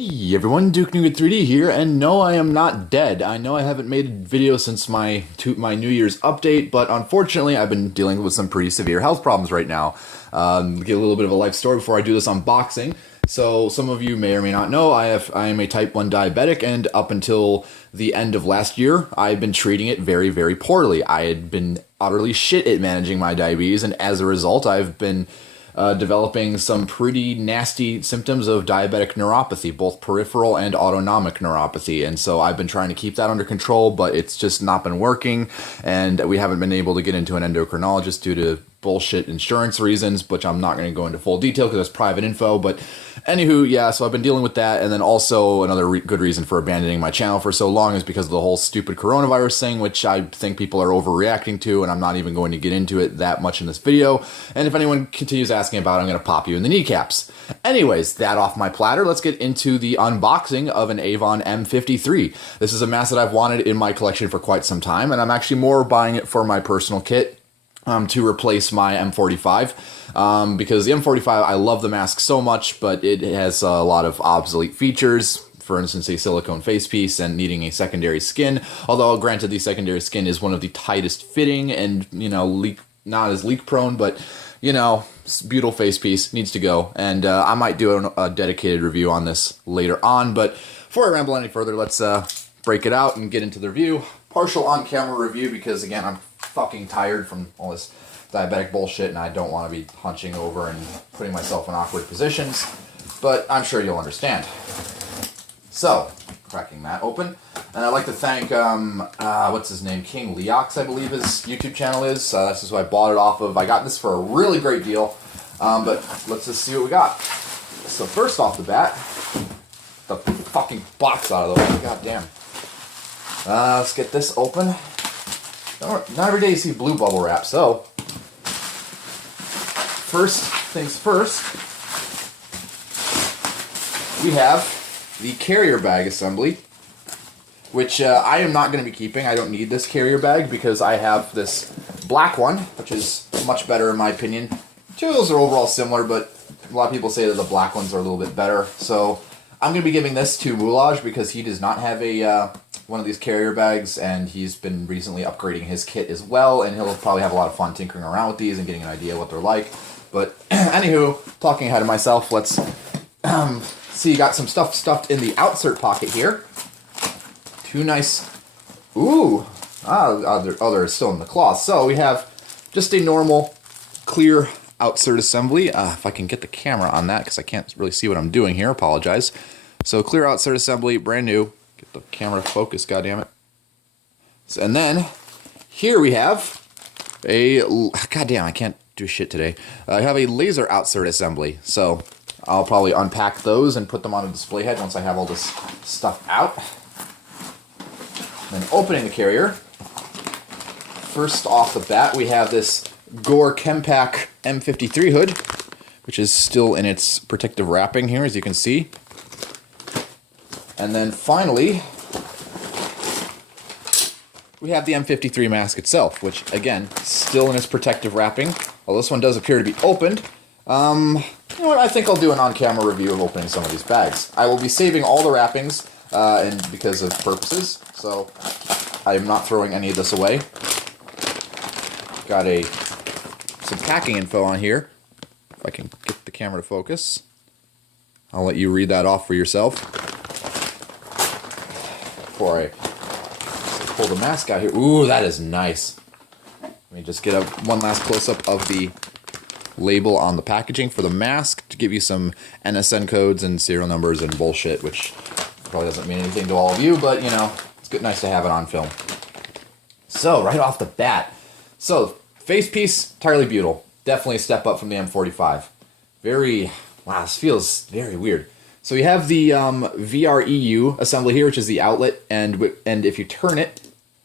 Hey everyone, Duke Nougat 3D here, and no, I am not dead. I know I haven't made a video since my New Year's update, but unfortunately I've been dealing with some pretty severe health problems right now. Get a little bit of a life story before I do this unboxing. So some of you may or may not know, I am a type 1 diabetic, and up until the end of last year, I've been treating it very, very poorly. I had been utterly shit at managing my diabetes, and as a result, I've been developing some pretty nasty symptoms of diabetic neuropathy, both peripheral and autonomic neuropathy. And so I've been trying to keep that under control, but it's just not been working. And we haven't been able to get into an endocrinologist due to bullshit insurance reasons, which I'm not going to go into full detail because that's private info. But anywho, yeah, so I've been dealing with that. And then also another good reason for abandoning my channel for so long is because of the whole stupid coronavirus thing, which I think people are overreacting to, and I'm not even going to get into it that much in this video. And if anyone continues asking about it, I'm going to pop you in the kneecaps. Anyways, that off my platter, let's get into the unboxing of an Avon M53. This is a mask that I've wanted in my collection for quite some time, and I'm actually more buying it for my personal kit. To replace my M45, because the M45, I love the mask so much, but it has a lot of obsolete features. For instance, a silicone face piece and needing a secondary skin. Although, granted, the secondary skin is one of the tightest fitting and, not as leak prone, but, beautiful face piece, needs to go. And I might do a dedicated review on this later on, but before I ramble any further, let's break it out and get into the review. Partial on-camera review because, again, I'm fucking tired from all this diabetic bullshit, and I don't want to be hunching over and putting myself in awkward positions, but I'm sure you'll understand. So, cracking that open, and I'd like to thank, what's his name, King Leox, I believe his YouTube channel is. This is who I bought it off of. I got this for a really great deal, but let's just see what we got. So first off the bat, the fucking box out of the way, god damn. Let's get this open. Not every day you see blue bubble wrap, so first things first, we have the carrier bag assembly, which I am not going to be keeping. I don't need this carrier bag because I have this black one, which is much better in my opinion. Materials are overall similar, but a lot of people say that the black ones are a little bit better, so I'm going to be giving this to Moulage because he does not have a one of these carrier bags, and he's been recently upgrading his kit as well, and he'll probably have a lot of fun tinkering around with these and getting an idea what they're like. But anywho, talking ahead of myself, let's see, you got some stuff stuffed in the outsert pocket here. Two nice, they're still in the cloth. So we have just a normal clear outsert assembly. If I can get the camera on that, because I can't really see what I'm doing here, apologize. So clear outsert assembly, brand new. Get the camera focused, goddammit. So, and then here we have a, goddamn, I can't do shit today. I have a laser outsert assembly. So I'll probably unpack those and put them on a display head once I have all this stuff out. Then opening the carrier. First off the bat, we have this Gore Chempack M53 hood, which is still in its protective wrapping here, as you can see. And then finally, we have the M53 mask itself, which, again, still in its protective wrapping. Well, this one does appear to be opened. You know what, I think I'll do an on-camera review of opening some of these bags. I will be saving all the wrappings, and because of purposes, so I am not throwing any of this away. Got some packing info on here. If I can get the camera to focus, I'll let you read that off for yourself. Before I pull the mask out here. Ooh, that is nice. Let me just get one last close-up of the label on the packaging for the mask to give you some NSN codes and serial numbers and bullshit, which probably doesn't mean anything to all of you, but, it's good, nice to have it on film. So, right off the bat. So, face piece, entirely beautiful. Definitely a step up from the M45. Wow, this feels very weird. So you have the VREU assembly here, which is the outlet, and if you turn it,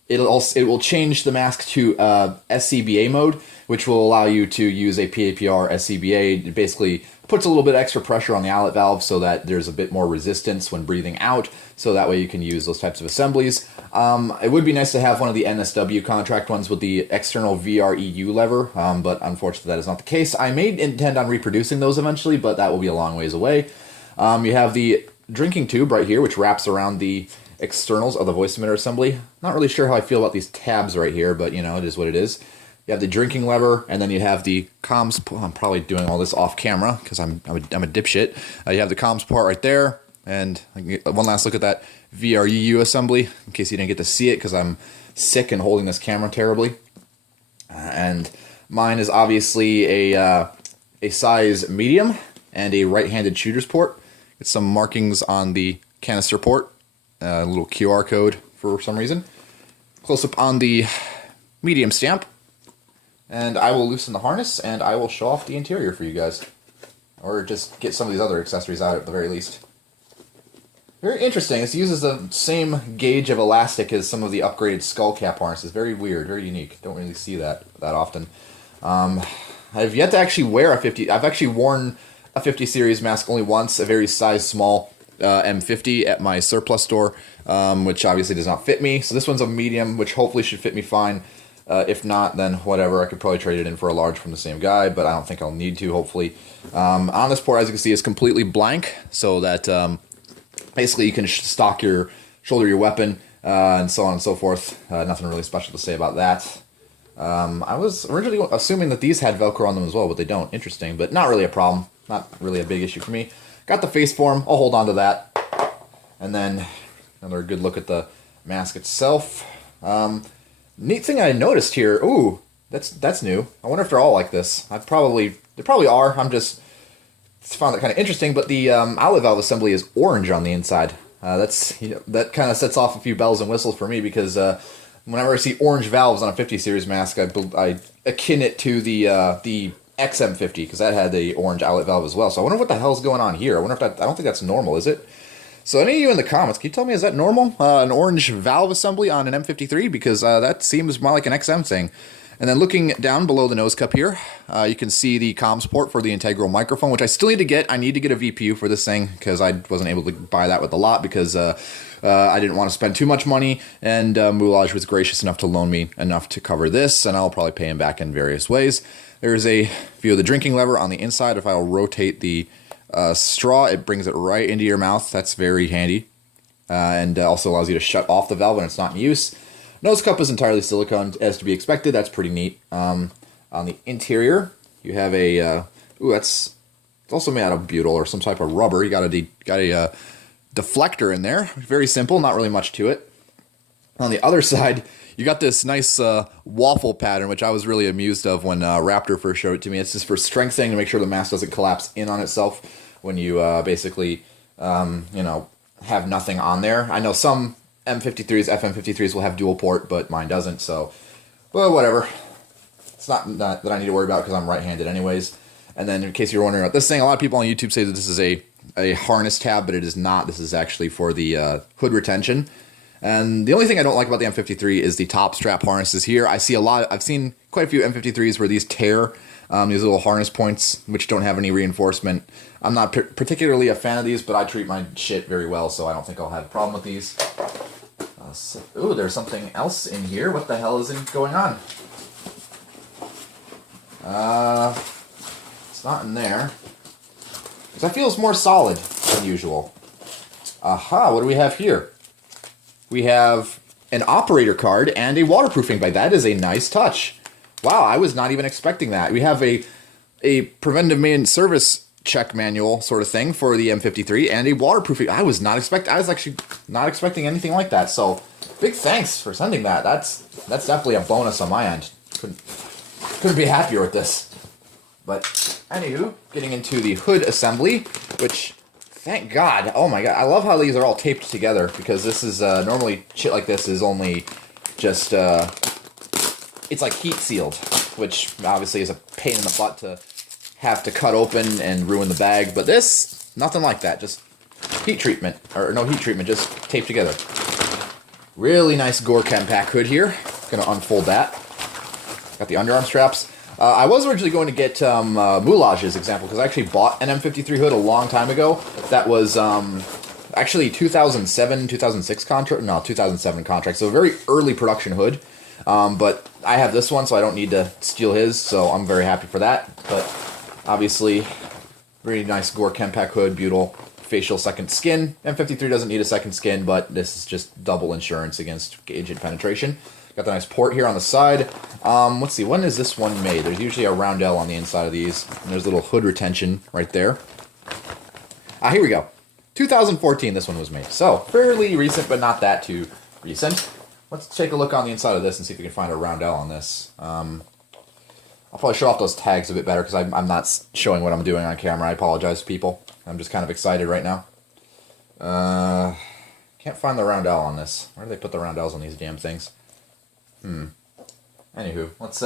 it will change the mask to SCBA mode, which will allow you to use a PAPR SCBA. It basically puts a little bit extra pressure on the outlet valve so that there's a bit more resistance when breathing out, so that way you can use those types of assemblies. It would be nice to have one of the NSW contract ones with the external VREU lever, but unfortunately that is not the case. I may intend on reproducing those eventually, but that will be a long ways away. You have the drinking tube right here, which wraps around the externals of the voice emitter assembly. Not really sure how I feel about these tabs right here, but you know, it is what it is. You have the drinking lever, and then you have the comms. I'm probably doing all this off camera because I'm a dipshit. You have the comms part right there, and one last look at that VRUU assembly in case you didn't get to see it because I'm sick and holding this camera terribly. And mine is obviously a size medium and a right-handed shooter's port. It's some markings on the canister port, a little QR code for some reason. Close up on the medium stamp. And I will loosen the harness, and I will show off the interior for you guys. Or just get some of these other accessories out at the very least. Very interesting. This uses the same gauge of elastic as some of the upgraded skull cap harnesses. Very weird, very unique. Don't really see that often. I've yet to actually wear a 50... I've actually worn a 50 series mask only once, a very size small M50 at my surplus store, which obviously does not fit me. So this one's a medium, which hopefully should fit me fine. If not, then whatever, I could probably trade it in for a large from the same guy, but I don't think I'll need to, hopefully. On this port, as you can see, is completely blank, so that basically you can stock your shoulder your weapon, and so on and so forth. Nothing really special to say about that. I was originally assuming that these had Velcro on them as well, but they don't. Interesting, but not really a problem. Not really a big issue for me. Got the face form. I'll hold on to that. And then another good look at the mask itself. Neat thing I noticed here. Ooh, that's new. I wonder if they're all like this. They probably are. I'm just found that kind of interesting. But the outlet valve assembly is orange on the inside. That kind of sets off a few bells and whistles for me because whenever I see orange valves on a 50 series mask, I akin it to the XM50 because that had the orange outlet valve as well. So I wonder what the hell's going on here. I wonder if I don't think that's normal, is it? So any of you in the comments, can you tell me, is that normal? An orange valve assembly on an M53? Because that seems more like an XM thing. And then looking down below the nose cup here, you can see the comms port for the integral microphone, which I still need to get. I need to get a VPU for this thing because I wasn't able to buy that with the lot because I didn't want to spend too much money. And Moulage was gracious enough to loan me enough to cover this, and I'll probably pay him back in various ways. There's a view of the drinking lever on the inside. If I'll rotate the straw, it brings it right into your mouth. That's very handy. And also allows you to shut off the valve when it's not in use. Nose cup is entirely silicone, as to be expected. That's pretty neat. On the interior, you have a... it's also made out of butyl or some type of rubber. You got a deflector in there. Very simple, not really much to it. On the other side, you got this nice waffle pattern, which I was really amused of when Raptor first showed it to me. It's just for strengthening to make sure the mask doesn't collapse in on itself when you basically, have nothing on there. I know some M53s, FM53s will have dual port, but mine doesn't, so, well, whatever. It's not that I need to worry about because I'm right-handed anyways. And then in case you're wondering about this thing, a lot of people on YouTube say that this is a harness tab, but it is not. This is actually for the hood retention. And the only thing I don't like about the M53 is the top strap harnesses here. I've seen quite a few M53s where these tear, these little harness points, which don't have any reinforcement. I'm not particularly a fan of these, but I treat my shit very well, so I don't think I'll have a problem with these. Ooh, there's something else in here. What the hell is going on? It's not in there. Because I feel it's more solid than usual. Aha, what do we have here? We have an operator card and a waterproofing bag. That is a nice touch. Wow, I was not even expecting that. We have a preventive maintenance service check manual sort of thing for the M53 and a waterproofing. I was actually not expecting anything like that. So big thanks for sending that. That's definitely a bonus on my end. Couldn't be happier with this. But anywho, getting into the hood assembly, which thank God. Oh my God, I love how these are all taped together because this is normally shit like this is only just it's like heat sealed, which obviously is a pain in the butt to have to cut open and ruin the bag, but this, nothing like that, just heat treatment, or no heat treatment, just taped together. Really nice Gore Chem Pack hood here. Gonna unfold that. Got the underarm straps. I was originally going to get Moulage's example, because I actually bought an M53 hood a long time ago. That was actually 2007, 2006 contract, no, 2007 contract, so a very early production hood. But I have this one, so I don't need to steal his, so I'm very happy for that. But obviously, really nice Gore Chem Pack hood, butyl, facial second skin. M53 doesn't need a second skin, but this is just double insurance against agent penetration. Got the nice port here on the side. Let's see, when is this one made? There's usually a roundel on the inside of these, and there's a little hood retention right there. Here we go. 2014 this one was made. So, fairly recent, but not that too recent. Let's take a look on the inside of this and see if we can find a roundel on this. I'll probably show off those tags a bit better because I'm not showing what I'm doing on camera. I apologize, people. I'm just kind of excited right now. Can't find the roundel on this. Where do they put the roundels on these damn things? Anywho, let's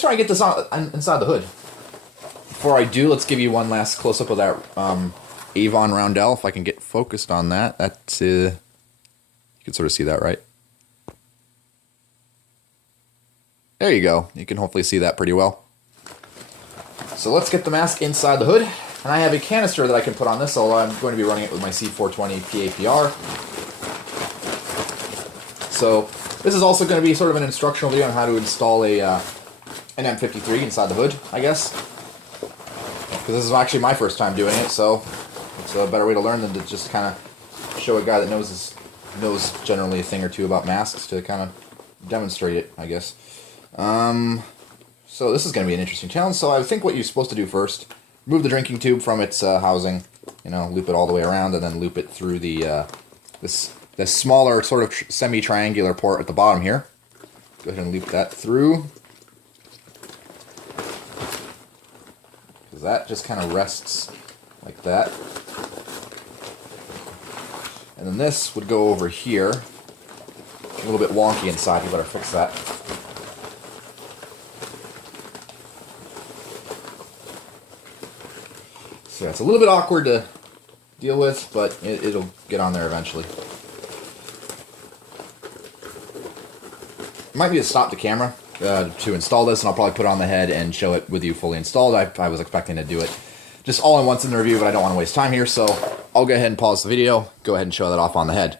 try and get this on inside the hood. Before I do, let's give you one last close-up of that Avon roundel. If I can get focused on that, that's you can sort of see that, right? There you go. You can hopefully see that pretty well. So let's get the mask inside the hood. And I have a canister that I can put on this, although I'm going to be running it with my C420 PAPR. So this is also going to be sort of an instructional video on how to install an M53 inside the hood, I guess. Because this is actually my first time doing it, so it's a better way to learn than to just kind of show a guy that knows generally a thing or two about masks to kind of demonstrate it, I guess. So this is going to be an interesting challenge. So I think what you're supposed to do first, remove the drinking tube from its housing, loop it all the way around, and then loop it through the this smaller sort of semi-triangular port at the bottom here. Go ahead and loop that through. Because that just kind of rests like that. And then this would go over here. A little bit wonky inside, you better fix that. So yeah, it's a little bit awkward to deal with, but it'll get on there eventually. Might be to stop the camera to install this, and I'll probably put it on the head and show it with you fully installed. I was expecting to do it just all at once in the review, but I don't want to waste time here, so I'll go ahead and pause the video, go ahead and show that off on the head.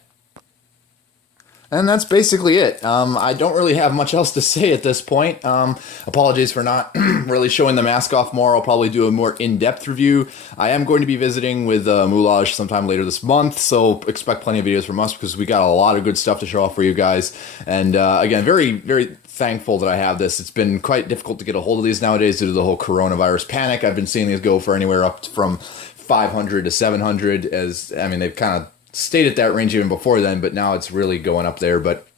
And that's basically it. I don't really have much else to say at this point. Apologies for not really showing the mask off more. I'll probably do a more in-depth review. I am going to be visiting with Moulage sometime later this month, so expect plenty of videos from us because we got a lot of good stuff to show off for you guys. And again, very, very thankful that I have this. It's been quite difficult to get a hold of these nowadays due to the whole coronavirus panic. I've been seeing these go for anywhere up from 500 to 700 they've kind of stayed at that range even before then, but now it's really going up there. But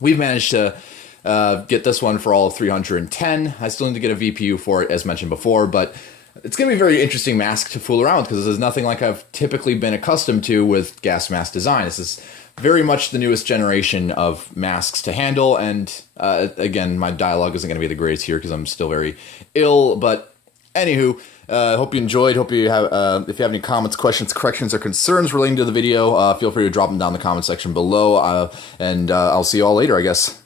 we've managed to get this one for all of 310. I still need to get a VPU for it, as mentioned before, but it's going to be a very interesting mask to fool around with because this is nothing like I've typically been accustomed to with gas mask design. This is very much the newest generation of masks to handle, and again, my dialogue isn't going to be the greatest here because I'm still very ill, but anywho, hope you enjoyed. Hope you have, if you have any comments, questions, corrections, or concerns relating to the video, feel free to drop them down in the comment section below, and I'll see you all later, I guess.